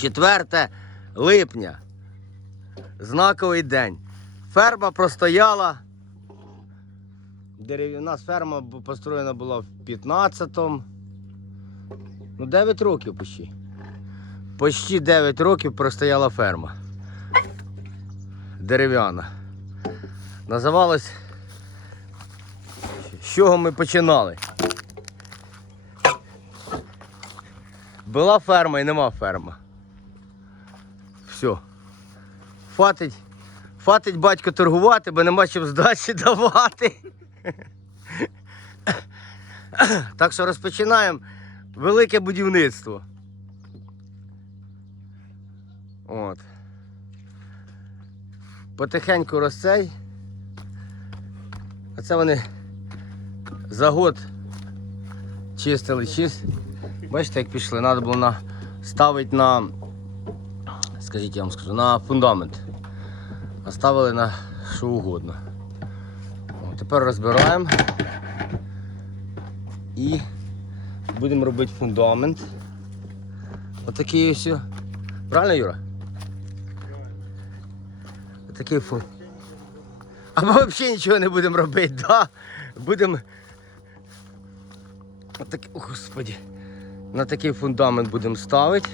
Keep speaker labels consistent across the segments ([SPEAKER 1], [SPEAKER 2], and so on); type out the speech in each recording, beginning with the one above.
[SPEAKER 1] 4 липня. Знаковий день. Ферма простояла. У нас ферма построєна була в 15-му. Ну, 9 років почти. Почти 9 років простояла ферма. Дерев'яна. Називалась. З чого ми починали? Була ферма і нема ферма. Все. Фатить, фатить батько торгувати, бо нема чим здачі давати. Так що розпочинаємо велике будівництво. От. Потихеньку розцей. А це вони за год чистили, чист. Бачите, як пішли, треба було на... ставити на, скажіть, я вам скажу, на фундамент. А ставили на що угодно. Тепер розбираємо і будемо робити фундамент. Отакий ось. Правильно, Юра? Отакий фу. Або взагалі нічого не будемо робити, да? Будемо. Отак... О, Господи. На такий фундамент будемо ставити.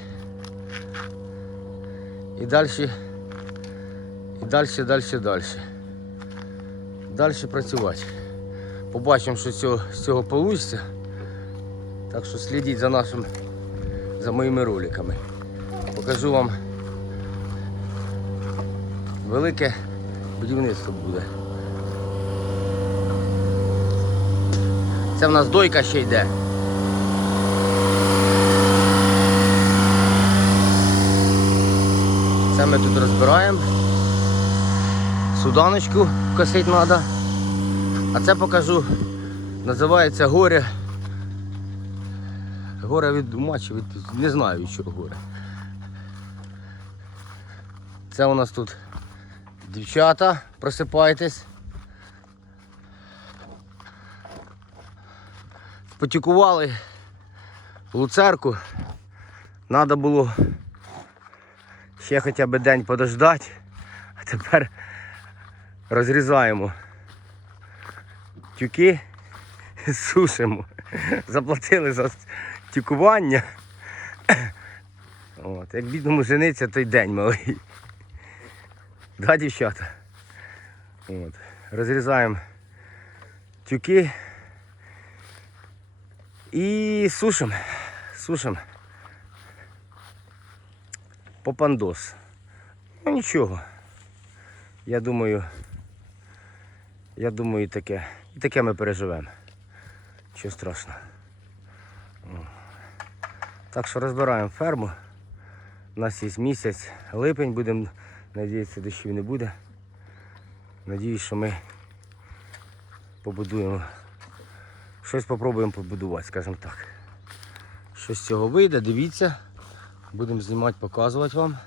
[SPEAKER 1] І далі. І далі, далі, далі. Далі працювати. Побачимо, що цього, з цього вийде. Так що слідіть за нашим, за моїми роликами. Покажу вам велике будівництво буде. Це в нас дойка ще йде. Це ми тут розбираємо. Суданочку косити треба. А це покажу. Називається горе. Горе від ума чи від. Не знаю від чого горе. Це у нас тут дівчата, просипайтесь. Потікували луцерку. Треба було ще хоча б день подождати, а тепер розрізаємо тюки, сушимо. Заплатили за тюкування. От, як бідному жениться, той день малий. Да, дівчата? От. Розрізаємо тюки і сушимо. Сушимо. Попандос. Ну нічого. Я думаю, я думаю, і таке. І таке ми переживемо. Що страшного. О. Так що розбираємо ферму. У нас є місяць, липень, будемо надіятися, дощів не буде. Надіюсь, що ми побудуємо. Щось спробуємо побудувати, скажімо так. Що з цього вийде, дивіться. Будемо знімати, показувати вам.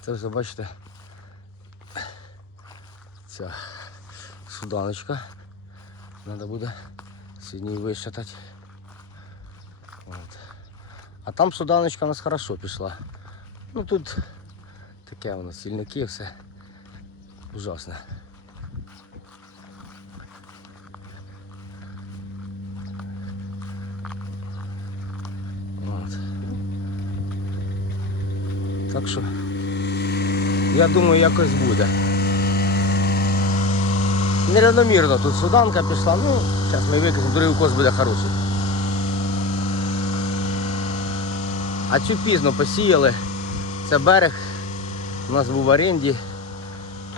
[SPEAKER 1] Це все бачите. Ця суданочка. Треба буде сьогодні вишатати. От. А там суданочка у нас хорошо пішла. Ну тут таке воно, сільники, все ужасно. От. Так що я думаю якось буде. Нерівномірно тут суданка пішла, ну, зараз ми викинемо, другий укос буде хороший. А цю пізно посіяли. Це берег. У нас був в оренді.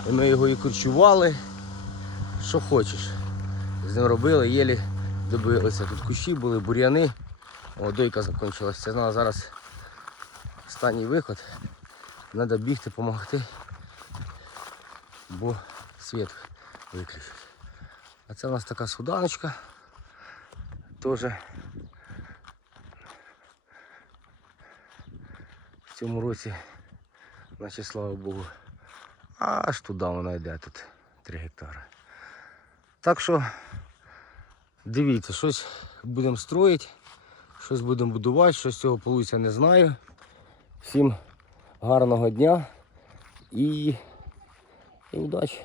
[SPEAKER 1] І ми його і курчували. Що хочеш. З ним робили, єлі добилися. Тут кущі були, бур'яни. О, дойка закінчилася. Зараз останній виход. Треба бігти, допомогти, бо світ виключить. А це у нас така суданочка. Теж в цьому році, наче слава Богу, аж туди вона йде тут 3 гектари. Так що дивіться, щось будемо строїти, Щось будемо будувати, що з цього вийде, не знаю. Всім гарного дня і, і удачі!